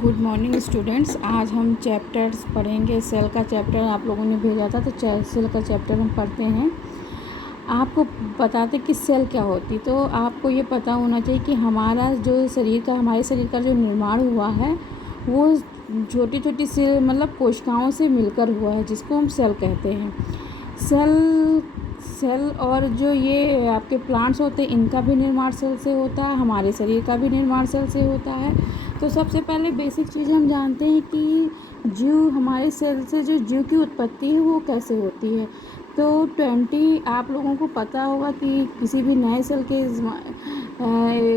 Good morning students. आज हम chapters पढ़ेंगे। सेल का चैप्टर आप लोगों ने भेजा था, तो सेल का चैप्टर हम पढ़ते हैं। आपको बताते कि सेल क्या होती, तो आपको ये पता होना चाहिए कि हमारे शरीर का जो निर्माण हुआ है वो छोटी छोटी सेल मतलब कोशिकाओं से मिलकर हुआ है, जिसको हम सेल कहते हैं। सेल सेल और जो ये आपके प्लांट्स होते हैं, इनका भी निर्माण सेल से होता है, हमारे शरीर का भी निर्माण सेल से होता है। तो सबसे पहले बेसिक चीज़ हम जानते हैं कि जीव, हमारे सेल से जो जीव की उत्पत्ति है वो कैसे होती है। तो 20 आप लोगों को पता होगा कि किसी भी नए सेल के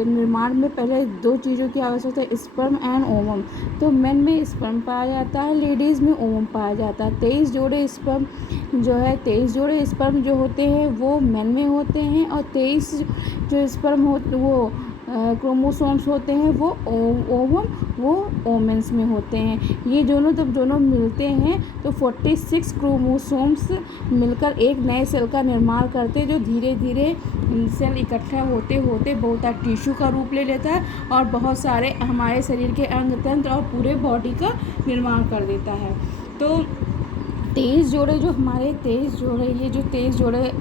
निर्माण में पहले दो चीज़ों की आवश्यकता है, स्पर्म एंड ओवम। तो मेन में स्पर्म पाया जाता है, लेडीज़ में ओवम पाया जाता है। 23 जोड़े स्पर्म जो होते हैं वो मेन में होते हैं, और 23 जो स्पर्म वो क्रोमोसोम्स होते हैं वो ओवम वो ओमेंस में होते हैं। ये जब दोनों मिलते हैं तो 46 क्रोमोसोम्स मिलकर एक नए सेल का निर्माण करते हैं, जो धीरे धीरे सेल इकट्ठा होते होते बहुत टिश्यू का रूप ले लेता है और बहुत सारे हमारे शरीर के अंग तंत्र और पूरे बॉडी का निर्माण कर देता है। तो 23 जोड़े जो हमारे 23 जोड़े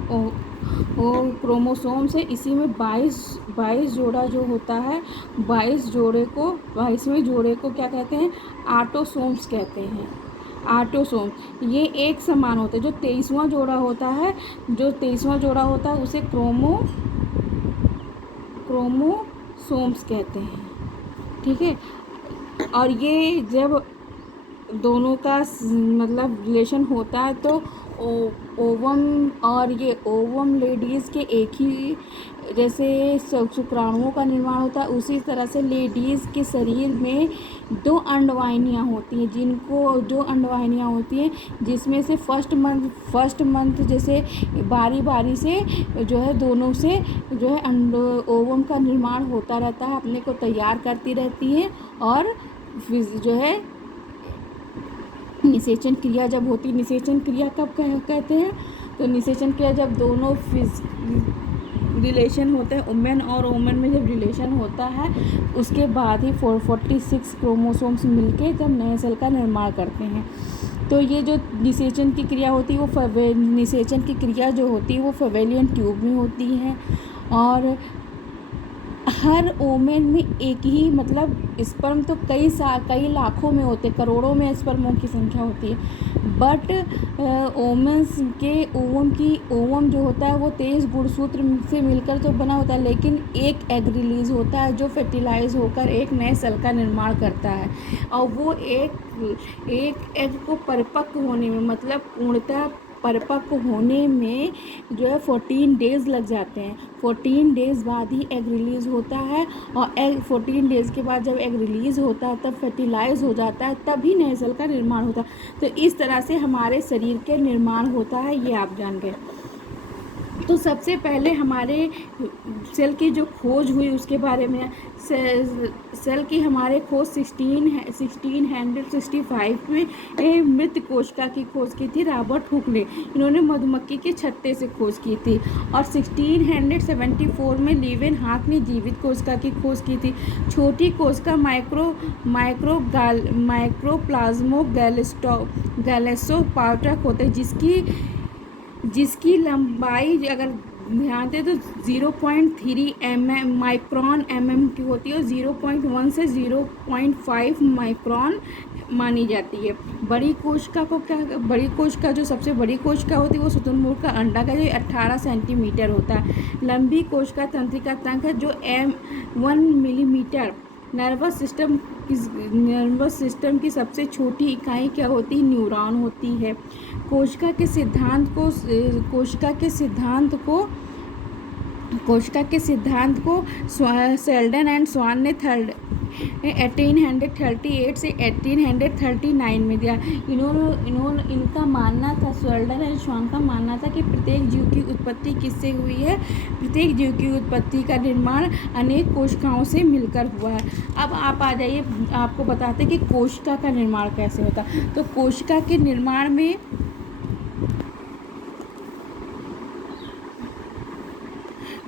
वो क्रोमोसोम्स है, इसी में 22 जोड़ा जो होता है, 22वें जोड़े को क्या कहते हैं, ऑटोसोम्स कहते हैं। ऑटोसोम ये एक समान होते हैं। जो 23वां जोड़ा होता है उसे क्रोमोसोम्स कहते हैं। ठीक है। और ये जब दोनों का मतलब रिलेशन होता है तो ओवम लेडीज़ के एक ही जैसे शुक्राणुओं का निर्माण होता है, उसी तरह से लेडीज़ के शरीर में दो अंडवाहिनियाँ होती हैं, जिसमें से फर्स्ट मंथ जैसे बारी बारी से जो है दोनों से जो है ओवम का निर्माण होता रहता है, अपने को तैयार करती रहती है। और जो है निषेचन क्रिया जब होती, निषेचन क्रिया कब कहते हैं, तो निषेचन क्रिया जब दोनों रिलेशन होते हैं, वुमेन और वुमेन में जब रिलेशन होता है, उसके बाद ही 46 क्रोमोसोम्स मिलके जब नए सेल का निर्माण करते हैं। तो ये जो निषेचन की क्रिया होती है निषेचन की क्रिया जो होती है वो फवेलियन ट्यूब में होती है। और हर ओमेन में एक ही मतलब स्पर्म तो कई लाखों में होते, करोड़ों में स्पर्मों की संख्या होती है। बट ओमेंस के ओवम जो होता है वो 23 गुणसूत्र से मिलकर तो बना होता है, लेकिन एक एग रिलीज होता है जो फर्टिलाइज होकर एक नए सेल का निर्माण करता है। और वो एक एग को परिपक्व होने में मतलब पूर्णतः परिपक्व होने में जो है 14 डेज़ लग जाते हैं। 14 डेज़ बाद ही एग रिलीज़ होता है, और एग 14 डेज़ के बाद जब एग रिलीज़ होता है तब फर्टिलाइज हो जाता है, तभी नए सेल का निर्माण होता है। तो इस तरह से हमारे शरीर के निर्माण होता है, ये आप जान गए। तो सबसे पहले हमारे सेल की जो खोज हुई उसके बारे में, सेल की हमारे खोज 1665 में मृत कोशिका की खोज की थी रॉबर्ट हुक ने। इन्होंने मधुमक्खी के छत्ते से खोज की थी। और 1674 में लीवेनहॉक ने जीवित कोशिका की खोज की थी। छोटी कोशिका माइक्रोप्लाज्मो गैलेसोपार्टक होते हैं, जिसकी लंबाई अगर ध्यान दें तो 0.3 माइक्रोन की होती है, और 0.1 से 0.5 माइक्रोन मानी जाती है। बड़ी कोशिका जो सबसे बड़ी कोशिका होती है वो शुतुरमुर्ग का अंडा का जो 18 सेंटीमीटर होता है। लंबी कोशिका तंत्रिका तंक है जो 1 मिलीमीटर। नर्वस सिस्टम की सबसे छोटी इकाई क्या होती है, न्यूरॉन होती है। कोशिका के सिद्धांत को शेल्डन एंड स्वान ने 1838 से 1839 में दिया। इनका मानना था, शेल्डन एंड स्वान का मानना था कि प्रत्येक जीव की उत्पत्ति किससे हुई है, प्रत्येक जीव की उत्पत्ति का निर्माण अनेक कोशिकाओं से मिलकर हुआ है। अब आप आ जाइए, आपको बताते हैं कि कोशिका का निर्माण कैसे होता। तो कोशिका के निर्माण में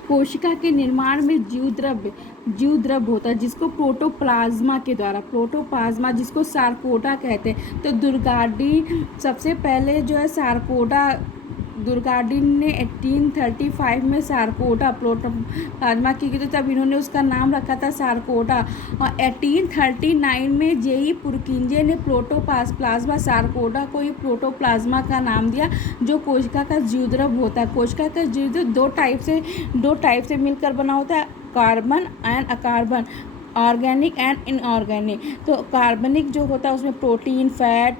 कोशिका के निर्माण में जीव द्रव्य होता है जिसको प्रोटोप्लाज्मा के द्वारा, प्रोटोप्लाज्मा जिसको सारकोडा कहते हैं। तो दुर्गार्डी सबसे पहले जो है सारकोडा, दुर्गार्डिन ने 1835 में सारकोडा प्रोटोप्लाज्मा की तो तब इन्होंने उसका नाम रखा था सारकोडा। और 1839 में जेई पुरकिंजे ने प्रोटोप्लाज्मा सारकोडा को ही प्रोटोप्लाज्मा का नाम दिया, जो कोशिका का जीवद्रव्य होता है। कोशिका का जीवद्रव्य दो टाइप से मिलकर बना होता है, कार्बन एंड अकार्बन, ऑर्गेनिक एंड इनऑर्गेनिक। तो कार्बनिक जो होता है उसमें प्रोटीन, फैट,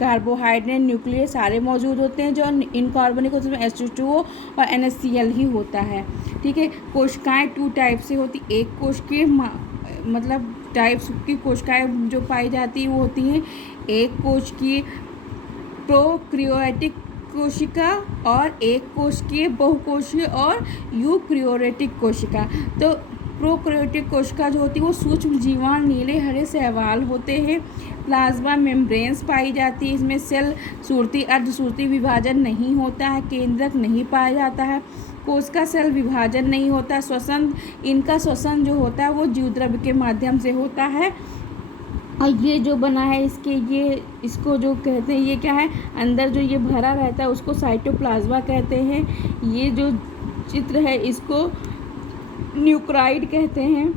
कार्बोहाइड्रेट, न्यूक्लियस सारे मौजूद होते हैं। जो इनकार्बनिक होता है उसमें H2O और NaCl ही होता है। ठीक है। कोशिकाएं 2 टाइप से होती, एक कोशिकीय मतलब टाइप्स की कोशिकाएं जो पाई जाती है वो होती हैं एक कोशिकीय प्रोक्रियोटिक कोशिका और एक कोशिकीय बहुकोशीय और यूक्रियोटिक कोशिका। तो प्रोक्रियोटिक कोशिका जो होती है वो सूक्ष्म जीवाणु नीले हरे शैवाल होते हैं। प्लाज्मा मेम्ब्रेन्स पाई जाती है, इसमें सेल सुरती अर्धसुरती विभाजन नहीं होता है, केंद्रक नहीं पाया जाता है, कोशिका सेल विभाजन नहीं होता है। श्वसन, इनका श्वसन जो होता है वो जीवद्रव्य के माध्यम से होता है। और ये जो बना है इसको जो कहते हैं ये क्या है, अंदर जो ये भरा रहता है उसको साइटोप्लाज्मा कहते हैं। ये जो चित्र है इसको न्यूक्लाइड कहते हैं,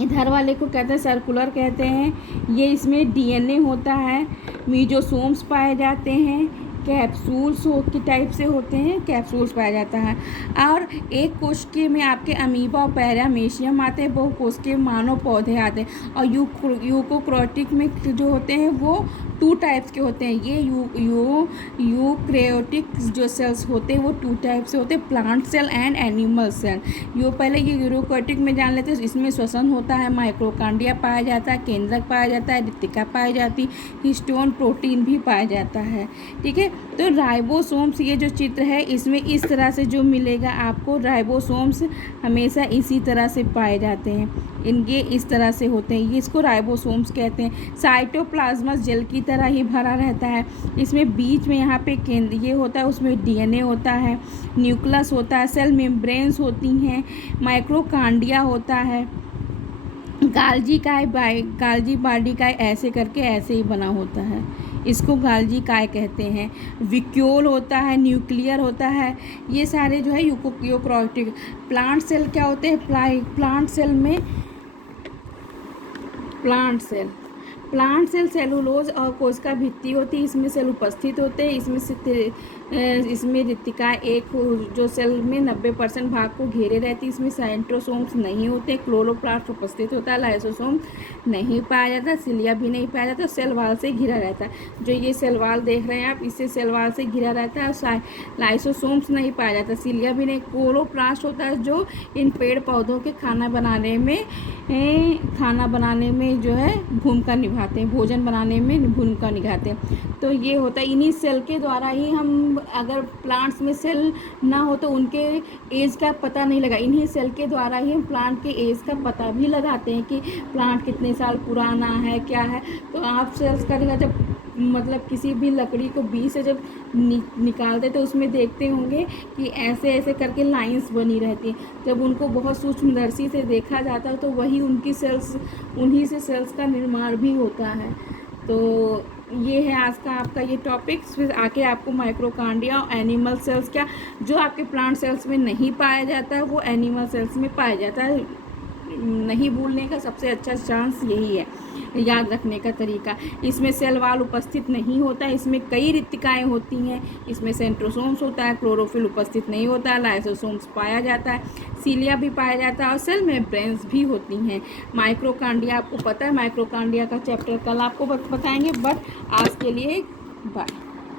इधर वाले को कहते हैं सर्कुलर कहते हैं। ये इसमें डीएनए होता है, मीजोसोम्स पाए जाते हैं, कैप्सूल्स की टाइप से होते हैं, कैप्सूल्स पाया जाता है। और एक कोशिकीय में आपके अमीबा और पैरामीशियम आते हैं, बहुकोशिकीय मानव पौधे आते हैं। और यूकोक्रोटिक में जो होते हैं वो 2 टाइप्स के होते हैं। ये यूक्रियोटिक जो सेल्स होते हैं वो 2 टाइप से होते हैं, plant cell and animal cell. पहले ये यूकोक्रोटिक में जान लेते हैं। इसमें श्वसन होता है, माइक्रोकांडिया पाया जाता है, केंद्रक पाया जाता है, रिक्तिका पाई जाती है, हिस्टोन प्रोटीन भी पाया जाता है। ठीक है। तो राइबोसोम्स, ये जो चित्र है इसमें इस तरह से जो मिलेगा आपको, राइबोसोम्स हमेशा इसी तरह से पाए जाते हैं, इनके इस तरह से होते हैं, ये इसको राइबोसोम्स कहते हैं। साइटोप्लाज्मा जेल की तरह ही भरा रहता है, इसमें बीच में यहाँ पे केंद्र ये होता है, उसमें डीएनए होता है, न्यूक्लियस होता है, सेल मेम्ब्रेन्स होती हैं, माइक्रोकांडिया होता है, गाल्जी बार्डिकाई ऐसे करके ऐसे ही बना होता है, इसको गाल्जी काय कहते हैं। विक्यूल होता है, न्यूक्लियर होता है, ये सारे जो है यूकोक्रोटिक। प्लांट सेल क्या होते हैं, प्लांट सेल सेलुलोज और कोशिका भित्ति होती है, इसमें सेल उपस्थित होते हैं। इसमें रिक्तिका एक जो सेल में 90% भाग को घेरे रहती है, इसमें सेंट्रोसोम्स नहीं होते, क्लोरोप्लास्ट उपस्थित होता है, लाइसोसोम नहीं पाया जाता, सिलिया भी नहीं पाया जाता, सेल वाल से घिरा रहता है। जो ये सेल वाल देख रहे हैं आप, इससे सेल वाल से घिरा रहता है और लाइसोसोम्स नहीं पाया जाता, सिलिया भी नहीं। क्लोरोप्लास्ट होता है जो इन पेड़ पौधों के खाना बनाने में जो है भूमिका निभाते हैं, भोजन बनाने में भूमिका निभाते हैं। तो ये होता है, इन्हीं सेल के द्वारा ही हम, अगर प्लांट्स में सेल ना हो तो उनके एज का पता नहीं लगा, इन्हीं सेल के द्वारा ही हम प्लांट के एज का पता भी लगाते हैं कि प्लांट कितने साल पुराना है, क्या है। तो आप सेल्स का जब मतलब किसी भी लकड़ी को बीज से जब निकालते तो उसमें देखते होंगे कि ऐसे ऐसे करके लाइंस बनी रहती हैं। जब उनको बहुत सूक्ष्मदर्शी से देखा जाता है तो वही उन्हीं से सेल्स का निर्माण भी होता है। तो ये है आज का आपका ये टॉपिक्स। फिर आके आपको माइक्रोकांडिया और एनिमल सेल्स, क्या जो आपके प्लांट सेल्स में नहीं पाया जाता है वो एनिमल सेल्स में पाया जाता है। नहीं भूलने का सबसे अच्छा चांस यही है, याद रखने का तरीका। इसमें सेल वाल उपस्थित नहीं होता है, इसमें कई रिक्तिकाएँ होती हैं, इसमें सेंट्रोसोम्स होता है, क्लोरोफिल उपस्थित नहीं होता है, लाइसोसोम्स पाया जाता है, सीलिया भी पाया जाता है और सेल मेम्ब्रेन्स भी होती हैं। माइक्रोकांडिया आपको पता है, माइक्रोकांडिया का चैप्टर कल आपको बताएंगे। बट आज के लिए बाय।